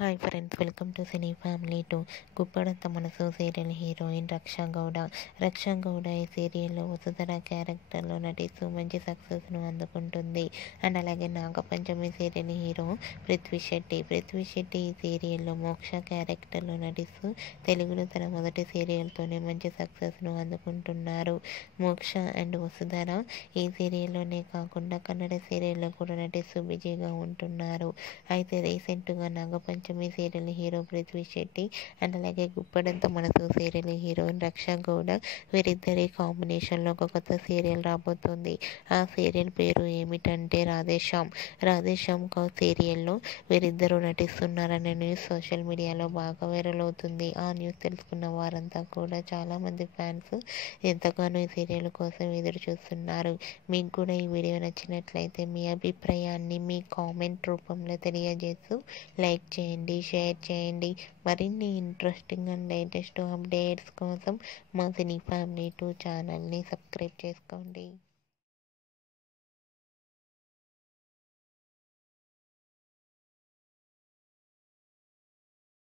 Hi friends, welcome to cine family 2. Guppedantha మనసు serial heroine రక్షా గౌడ. రక్షా గౌడ ఈ సీరియల్లో వసుధర క్యారెక్టర్లో నటిస్తూ మంచి సక్సెస్ను అందుకుంటుంది. అండ్ అలాగే నాగపంచమి సీరియల్ హీరో పృథ్వీ శెట్టి ఈ సీరియల్లో మోక్ష క్యారెక్టర్లో నటిస్తూ తెలుగులో తన మొదటి సీరియల్తోనే మంచి సక్సెస్ను అందుకుంటున్నారు. మోక్ష అండ్ వసుధర ఈ సీరియల్లోనే కాకుండా కన్నడ సీరియల్లో కూడా నటిస్తూ బిజీగా ఉంటున్నారు. అయితే రీసెంట్గా Nag Panchami serial hero Prithvi Shetty and అలాగే గుప్పడంత మనసు సీరియల్ హీరోయిన్ రక్షా గౌడ వీరిద్దరి కాంబినేషన్లో ఒక కొత్త సీరియల్ రాబోతుంది. ఆ సీరియల్ పేరు ఏమిటంటే రాధేశ్యామ్ సీరియల్లో వీరిద్దరూ నటిస్తున్నారనే న్యూస్ సోషల్ మీడియాలో బాగా వైరల్ అవుతుంది. ఆ న్యూస్ తెలుసుకున్న వారంతా కూడా చాలామంది ఫ్యాన్స్ ఎంతగానో ఈ సీరియల్ కోసం ఎదురు చూస్తున్నారు. మీకు కూడా ఈ వీడియో నచ్చినట్లయితే మీ అభిప్రాయాన్ని మీ కామెంట్ రూపంలో తెలియజేస్తూ లైక్ చేయండి, షేర్ చేయండి. మరిన్ని ఇంట్రెస్టింగ్ అండ్ లేటెస్ట్ అప్డేట్స్ కోసం మా సినీ ఫ్యామిలీ 2 ఛానల్ని సబ్స్క్రైబ్ చేసుకోండి.